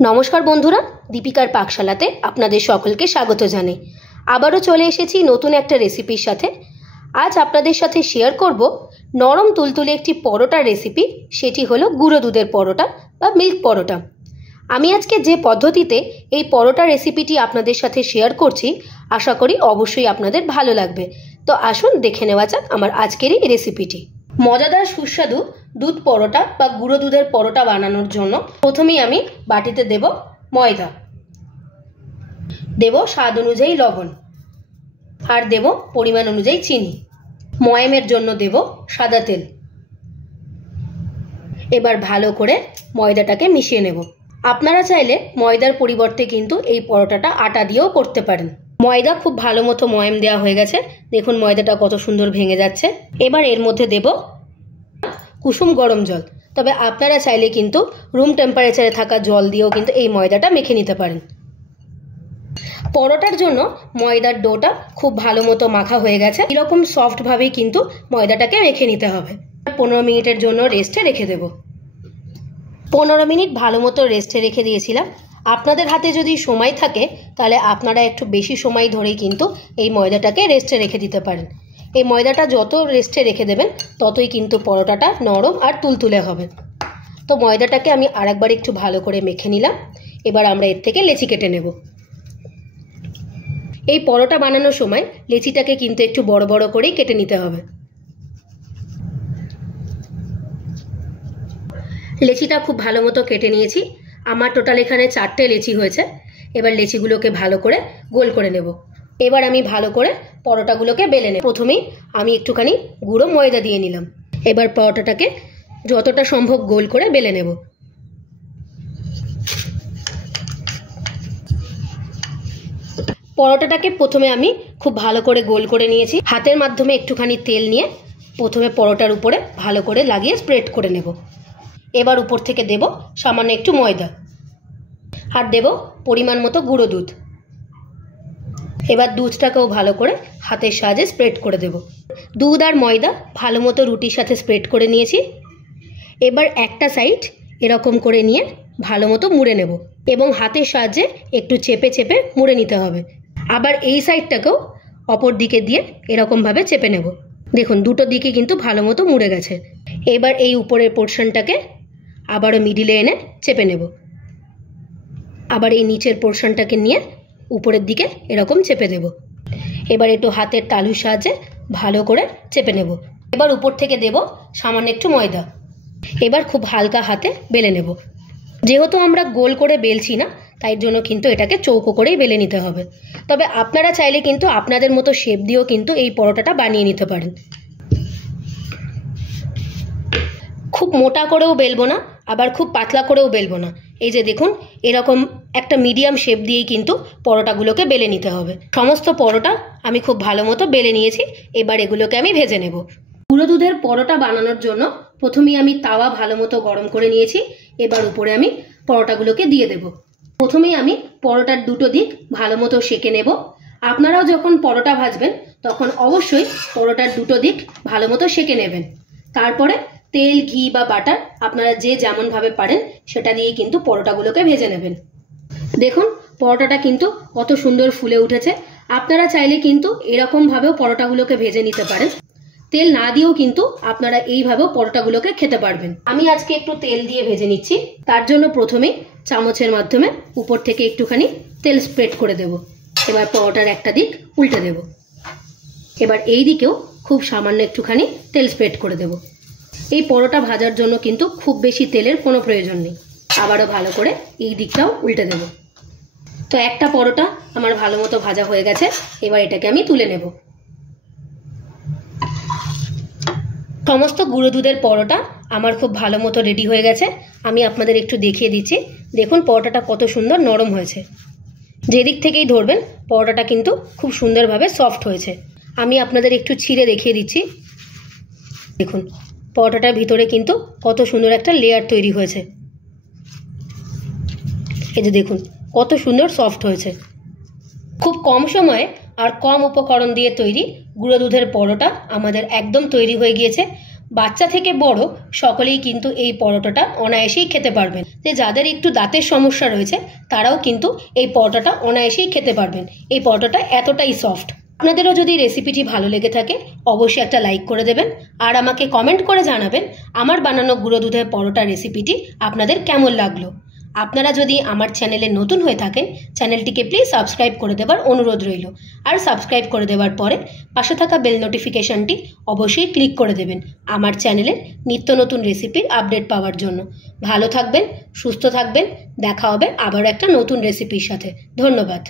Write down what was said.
নমস্কার বন্ধুরা, দীপিকার পাকশালাতে আপনাদের সকলকে স্বাগত জানাই। আবারও চলে এসেছি নতুন একটা রেসিপির সাথে। আজ আপনাদের সাথে শেয়ার করব নরম তুলতুলে একটি পরোটার রেসিপি। সেটি হলো গুঁড়ো দুধের পরোটা বা মিল্ক পরোটা। আমি আজকে যে পদ্ধতিতে এই পরোটা রেসিপিটি আপনাদের সাথে শেয়ার করছি, আশা করি অবশ্যই আপনাদের ভালো লাগবে। তো আসুন দেখে নেওয়া যাক আমার আজকের এই রেসিপিটি। মজাদার সুস্বাদু দুধ পরোটা বা গুঁড়ো দুধের পরোটা বানানোর জন্য প্রথমেই আমি বাটিতে দেব ময়দা, দেব স্বাদ অনুযায়ী লবণ, আর দেব পরিমাণ অনুযায়ী চিনি। ময়ামের জন্য দেব সাদা তেল। এবার ভালো করে ময়দাটাকে মিশিয়ে নেব। আপনারা চাইলে ময়দার পরিবর্তে কিন্তু এই পরোটাটা আটা দিয়েও করতে পারেন। ময়দা খুব ভালো মতো ময়াম দেওয়া হয়ে গেছে, দেখুন ময়দাটা কত সুন্দর ভেঙে যাচ্ছে। এবার এর মধ্যে দেব কুসুম গরম জল, তবে আপনারা চাইলে কিন্তু রুম টেম্পারেচারে থাকা জল দিয়েও কিন্তু এই ময়দাটা মেখে নিতে পারেন। পরোটার জন্য ময়দার ডোটা খুব ভালো মতো মাখা হয়ে গেছে। এরকম সফটভাবেই কিন্তু ময়দাটাকে মেখে নিতে হবে। 15 মিনিটের জন্য রেস্টে রেখে দেব। 15 মিনিট ভালো মতো রেস্টে রেখে দিয়েছিলাম। আপনাদের হাতে যদি সময় থাকে তাহলে আপনারা একটু বেশি সময় ধরেই কিন্তু এই ময়দাটাকে রেস্টে রেখে দিতে পারেন। এই ময়দাটা যত রেস্টে রেখে দেবেন ততই কিন্তু পরোটাটা নরম আর তুলতুলে হবে। তো ময়দাটাকে আমি আরেকবার একটু ভালো করে মেখে নিলাম। এবার আমরা এর থেকে লেচি কেটে নেব। এই পরোটা বানানোর সময় লেচিটাকে কিন্তু একটু বড় বড় করেই কেটে নিতে হবে। লেচিটা খুব ভালো মতো কেটে নিয়েছি। আমার টোটাল এখানে 4টে লেচি হয়েছে। এবার লেচিগুলোকে ভালো করে গোল করে নেব। এবার আমি ভালো করে পরোটাগুলোকে বেলে নেব। প্রথমেই আমি একটুখানি গুঁড়ো ময়দা দিয়ে নিলাম। এবার পরোটাটাকে যতটা সম্ভব গোল করে বেলে নেব। পরোটাটাকে প্রথমে আমি খুব ভালো করে গোল করে নিয়েছি। হাতের মাধ্যমে একটুখানি তেল নিয়ে প্রথমে পরোটার উপরে ভালো করে লাগিয়ে স্প্রেড করে নেব। এবার উপর থেকে দেব সামান্য একটু ময়দা, আর দেব পরিমাণ মতো গুঁড়ো দুধ। এবার দুধটাকেও ভালো করে হাতের সাহায্যে স্প্রেড করে দেব। দুধ আর ময়দা ভালো মতো রুটির সাথে স্প্রেড করে নিয়েছি। এবার একটা সাইড এরকম করে নিয়ে ভালো মতো মুড়ে নেব এবং হাতের সাহায্যে একটু চেপে চেপে মুড়ে নিতে হবে। আবার এই সাইডটাকেও অপর দিকে দিয়ে এরকমভাবে চেপে নেব। দেখুন দুটো দিকে কিন্তু ভালো মতো মুড়ে গেছে। এবার এই উপরের পোর্শনটাকে আবারও মিডিলে এনে চেপে নেব। আবার এই নিচের পোর্শনটাকে নিয়ে উপরের দিকে এরকম চেপে দেব। এবার একটু হাতের তালুর সাহায্যে ভালো করে চেপে নেব। এবার উপর থেকে দেব সামান্য একটু ময়দা। এবার খুব হালকা হাতে বেলে নেব। যেহেতু আমরা গোল করে বেলছি না, তাই জন্য কিন্তু এটাকে চৌকো করেই বেলে নিতে হবে। তবে আপনারা চাইলে কিন্তু আপনাদের মতো শেপ দিয়েও কিন্তু এই পরোটাটা বানিয়ে নিতে পারেন। খুব মোটা করেও বেলবো না, আবার খুব পাতলা করেও বেলবো না। এই যে দেখুন, এরকম একটা মিডিয়াম শেপ দিয়েই কিন্তু পরোটাগুলোকে বেলে নিতে হবে। সমস্ত পরোটা আমি খুব ভালো মতো বেলে নিয়েছি। এবার এগুলোকে আমি ভেজে নেব। গুঁড়ো দুধের পরোটা বানানোর জন্য প্রথমেই আমি তাওয়া ভালো মতো গরম করে নিয়েছি। এবার উপরে আমি পরোটাগুলোকে দিয়ে দেব। প্রথমেই আমি পরোটার দুটো দিক ভালো মতো সেঁকে নেব। আপনারাও যখন পরোটা ভাজবেন তখন অবশ্যই পরোটার দুটো দিক ভালো মতো সেঁকে নেবেন। তারপরে তেল, ঘি বা বাটার আপনারা যে যেমনভাবে পারেন সেটা দিয়ে কিন্তু পরোটাগুলোকে ভেজে নেবেন। দেখুন পরোটাটা কিন্তু কত সুন্দর ফুলে উঠেছে। আপনারা চাইলে কিন্তু এরকমভাবেও পরোটাগুলোকে ভেজে নিতে পারেন। তেল না দিয়েও কিন্তু আপনারা এইভাবেও পরোটাগুলোকে খেতে পারবেন। আমি আজকে একটু তেল দিয়ে ভেজে নিচ্ছি। তার জন্য প্রথমেই চামচের মাধ্যমে উপর থেকে একটুখানি তেল স্প্রেড করে দেব। এবার পরোটার একটা দিক উল্টে দেব। এবার এই দিকেও খুব সামান্য একটুখানি তেল স্প্রেড করে দেব। এই পরোটা ভাজার জন্য কিন্তু খুব বেশি তেলের কোনো প্রয়োজন নেই। আবারও ভালো করে এই দিকটাও উল্টে দেব। তো একটা পরোটা আমার ভালো মতো ভাজা হয়ে গেছে। এবার এটাকে আমি তুলে নেব। সমস্ত গুঁড়ো দুধের পরোটা আমার খুব ভালো মতো রেডি হয়ে গেছে। আমি আপনাদের একটু দেখিয়ে দিচ্ছি। দেখুন পরোটাটা কত সুন্দর নরম হয়েছে। যেদিক থেকেই ধরবেন পরোটাটা কিন্তু খুব সুন্দরভাবে সফট হয়েছে। আমি আপনাদের একটু ছিঁড়ে দেখিয়ে দিচ্ছি। দেখুন পরোটাটার ভিতরে কিন্তু কত সুন্দর একটা লেয়ার তৈরি হয়েছে। এই যে দেখুন কত সুন্দর সফট হয়েছে। খুব কম সময়ে আর কম উপকরণ দিয়ে তৈরি গুঁড়ো দুধের পরোটা আমাদের একদম তৈরি হয়ে গিয়েছে। বাচ্চা থেকে বড় সকলেই কিন্তু এই পরোটাটা অনায়াসেই খেতে পারবেন। যে যাদের একটু দাঁতের সমস্যা রয়েছে তারাও কিন্তু এই পরোটাটা অনায়াসেই খেতে পারবেন। এই পরোটাটা এতটাই সফট। আপনাদেরও যদি রেসিপিটি ভালো লেগে থাকে অবশ্যই একটা লাইক করে দেবেন, আর আমাকে কমেন্ট করে জানাবেন আমার বানানো গুঁড়ো দুধের পরোটা রেসিপিটি আপনাদের কেমন লাগলো। আপনারা যদি আমার চ্যানেলে নতুন হয়ে থাকেন চ্যানেলটিকে প্লিজ সাবস্ক্রাইব করে দেওয়ার অনুরোধ রইল, আর সাবস্ক্রাইব করে দেওয়ার পরে পাশে থাকা বেল নোটিফিকেশনটি অবশ্যই ক্লিক করে দেবেন আমার চ্যানেলের নিত্য নতুন রেসিপির আপডেট পাওয়ার জন্য। ভালো থাকবেন, সুস্থ থাকবেন, দেখা হবে আবার একটা নতুন রেসিপির সাথে। ধন্যবাদ।